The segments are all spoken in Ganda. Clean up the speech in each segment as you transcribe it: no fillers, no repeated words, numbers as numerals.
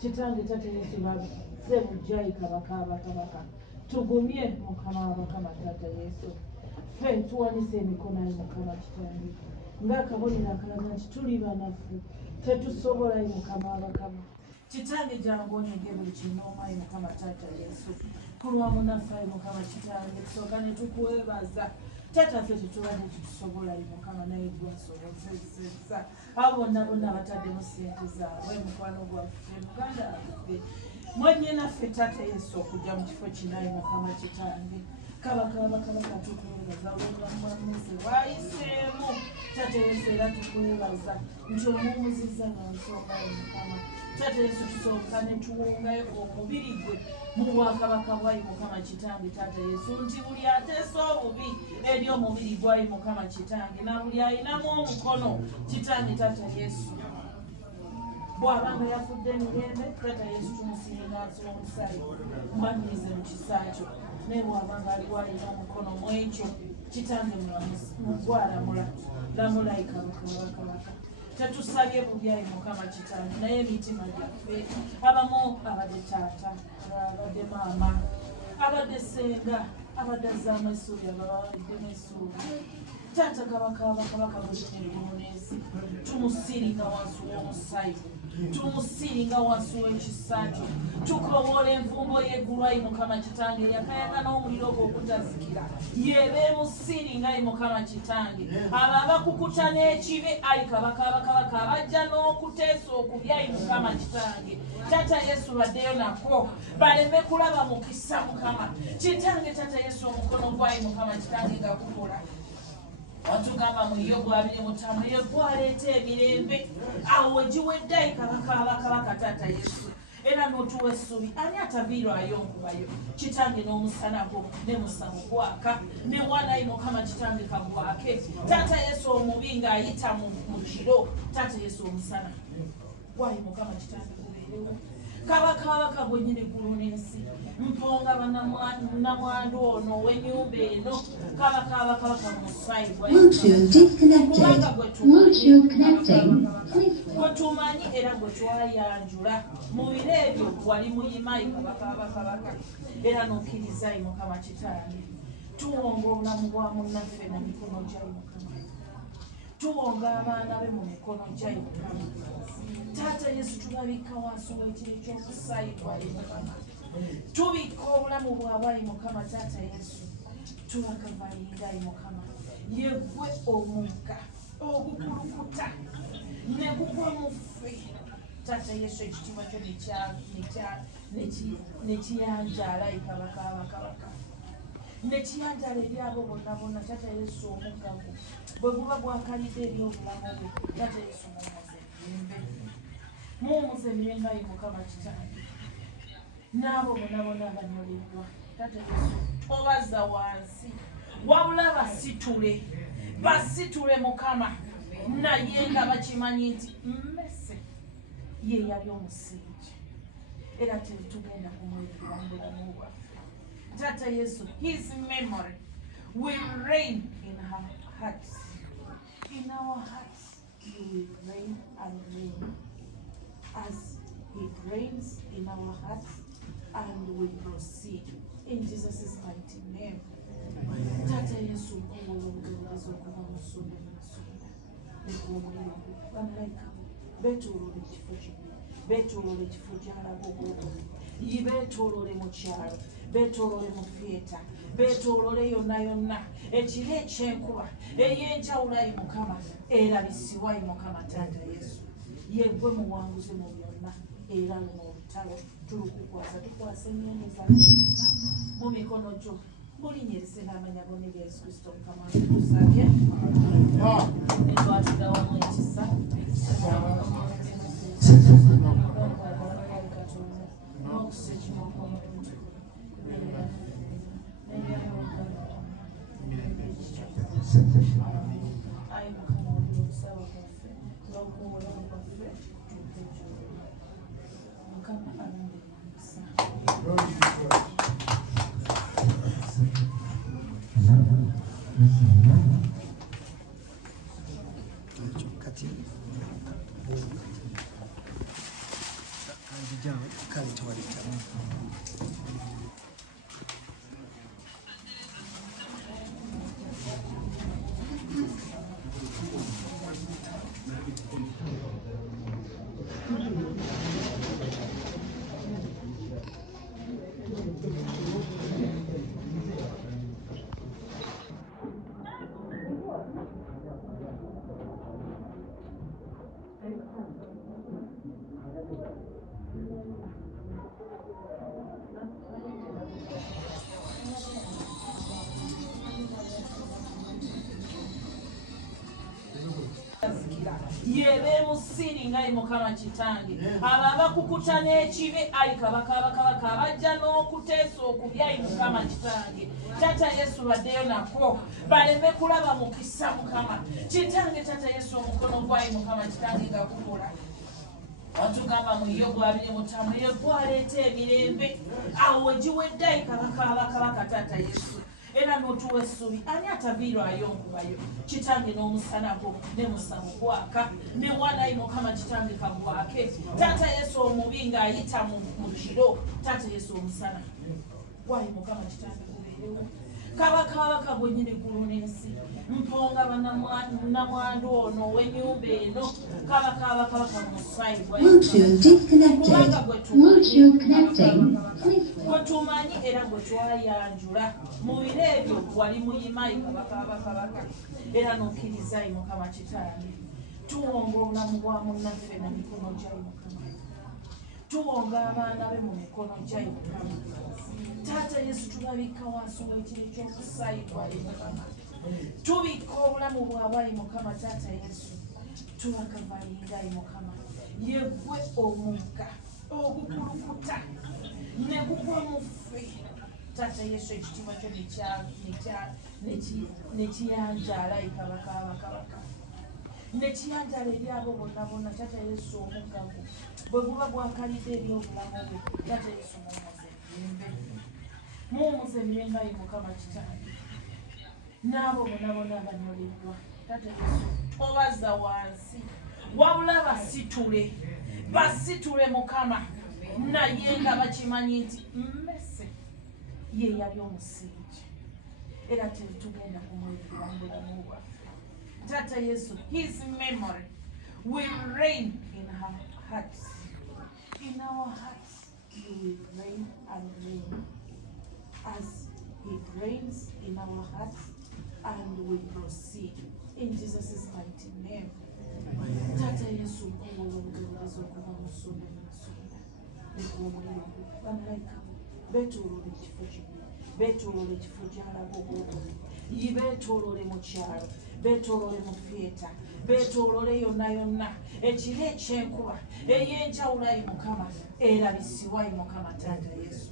Chitange tate Yesu baze bujayi kabaka tugumye mukama wabakama tata Yesu fe tuwanise emikono yi mukama kitange ng'akabonero akalaga nti tuli banafu tetusobola yi mukama wabakama kitange jangu onyege buli kinoomayi mukama tata Yesu kulwamu naffe yi mukama kitange tusooka ne tukuwebaza tata ffe tetubadde tutusobola yi mukama naye gwasobozesezza abo bonna bataddemu sente zaabwe mukwano gwaffe muganda waffe mwenye naffe tata Yesu okujja mu kifo kinayi mukama kitange kabaka tukuwebaza olw'obulamuzi bwayiseemu tata Yesu era tukuwebaza nti omuwumuzizza n'onsongayo mukama tata Yesu tusooka ne tuwungayo omubiri gwe mu bwakabaka bwayi mukama kitange tata Yesu nti buli ateesa obubi eri omubiri gwayi mukama kitange na buli ayinamu omukono kitange tata Yesu bw'abanga yafudde emirembe tata Yesu tumusinga nsoba omusaayi mbanirize mu kisaakyo naye bw'abanga aliwalina omukono mu ekyo kitange mugwalamula lamulayi kabaka tetusabye bubyayi mukama kitange naye emitima gyaffe abamu abadde taata abadde maama abadde senga abadde azaamu essuubi ababaddemu essuubi taata kabaka bulineebumunezi tumusiringa wansi w'omusaayi tumusiringa wansi w'ekisaakyo tukowoola envumbo y'eggulwayi mukama kitange yakayaga n'omuliro gw'okutazikira yeebe musiringayi mukama kitange abo abakukuta n'ekibi ayi kabaka abajja n'okuteesa okubyayi mukama kitange tata Yesu baddeyo nako baleme kulaba mukisa mukama kitange tata Yesu omukono gwayi mukama kitange gakukola watugamba mu Yobu 2:5 yegwaleeta emirembe awo wegiweddayi kabaka tata Yesu era n'otuwa essuubi ani ataviirwayo nkubayo kitange n'omusana gwo ne musango gwaka ne mwana yi mukama kitange kagwake tata Yesu omubi ng'ayita mu kiro tata Yesu omusana gwayi mukama kitange gubeerewo kabaka gwennyini eggulu n'ensi mponga bannamwandu ono ow'ennyumba eno kabaka musaayi gwe tumanyi era gwe twayanjula mu biro ebyo wali muyimayi kabaka era n'okkirizayi mukama kitange tuwonga obulamu bwa munnaffe na mikono gyayi mukama tuwonga abaana be mu mikono gyayi mukama tata Yesu tulabika wansi w'ekiro ky'omusaayi gwayi mukama tubika obulamu bw'abayi mukama tata Yesu tubakavalingayi mukama yeggwe omugga ogukulukuta ne gugwa mu ffe tata Yesu ekitiibwa kyo ne kiyanjaalayi kabaka nekiyanjala ebyabo bonna bonna Taata Yesu omuggavu bwe guba bwakalidde eri obulamu bwe Taata Yesu muumuze emirembe ayi Mukama Kitange n'abo bonna bonna abanyoleddwa Taata Yesu tobazza wansi wabula basitule Mukama naye nga bakimanyi nti mmese ye yali omusingi era tetugenda kumwekera mu bulamu bwaffe Taata Yesu his memory will reign in her hearts. In our hearts you will reign and reign as it reigns in our hearts and we proceed in Jesus' mighty name. Taata Yesu okuwola obugoberezi okuva mu ssonda n'ensonda n'okumuliro bamalayika beetooloola ekifo kino beetooloola ekifo gy'alaga obwobuli beetooloole mu kyalo beetooloole mu theatre beetooloole yonna yonna ekiro ekyenkuba ey'enjawulo ayi Mukama erabisibwa ayi Mukama Taata Yesu yeggwe muwanguzi mu byonna era luno olutalo tulukukwasa tukwasa ennyonyi zaaza mu mikono gyo mulinnya erisinga amanya gonna erya Yesu Kristo Mukama tusabye netwatulawamu ekisa yebe musiringa ayi Mukama Kitange abo abakukuta n'ekibi ayi kabaka abajja n'okuteesa okubi ayi Mukama Kitange Taata Yesu baddeyo nako baleme kulaba mukisa Mukama Kitange Taata Yesu omukono gwayi Mukama Kitange nga gukola watugamba mu Yobu 2:5 yegwaleeta emirembe awo wegiwedde ayi kabaka Taata Yesu era n'otuwa essubi ani ataviirwayo nkubayo Kitange n'omusana gwo ne musamu gwaka ne mwana ayi Mukama Kitange kagwake Taata Yesu omubi ng'ayita mu kiro Taata Yesu omusana gwayi Mukama Kitange gubeerewo kabaka gwennyini ggulu n'ensi mponga bannamwandu ono ow'ennyumba eno kabaka musaayi gwe tumanyi era gwe twayanjula mu biro ebyo wali muyimayi kabaka era n'okkiriza ayi Mukama Kitange tuwonga obulamu bwa munnaffe na mikono gyayi Mukama tuwonga abaana be mu mikono gyayi Mukama Taata Yesu tulabika wansi w'ekiro ky'okusaayi gwayi Mukama tubika obulamu bwabwe ayi Mukama Taata Yesu tubakavalinga ayi Mukama yeggwe omugga ogukulukuta ne gugwa mu ffe Taata Yesu ekitiibwa kyo nekiyanjala ayi kabaka nekiyanjala ebyabo bonna bonna Taata Yesu omuggavu bwe guba bwakalidde eri obulamu bwe Taata Yesu muumuze emirembe ayi Mukama Kitange n'abo bonna bonna abanyoleddwa Taata Yesu tobazza wansi wabula basitule Mukama naye nga bakimanyi nti mmese ye yali omusingi era tetugenda kumwekera mu bulamu bwaffe Taata Yesu his memory will reign in her hearts. In our hearts you will reign and reign as it reigns in our hearts and we proceed in Jesus' mighty name. Taata Yesu okuwola obugoberezi okuva mu ssonda n'ensonda n'okumuliro bamalayika beetooloola ekifo kino beetoolole ekifo gy'alaga obwobubi, beetoolole mu kyalo, beetoolole mu theatre, beetoolole yonna yonna ekiro ekyenkuba ey'enjawulayi Mukama erabisibwayi Mukama Taata Yesu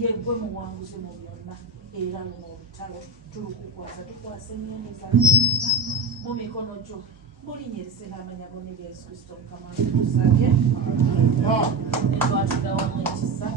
yeggwe muwanguzi mu byonna era luno olutalo tulukukwasa tukwasa emyendo zazonta mu mikono gyo mulinnya erisinga amanya g'omega Yesu Kristo Mukama tusabye netwatugawo mu ekisa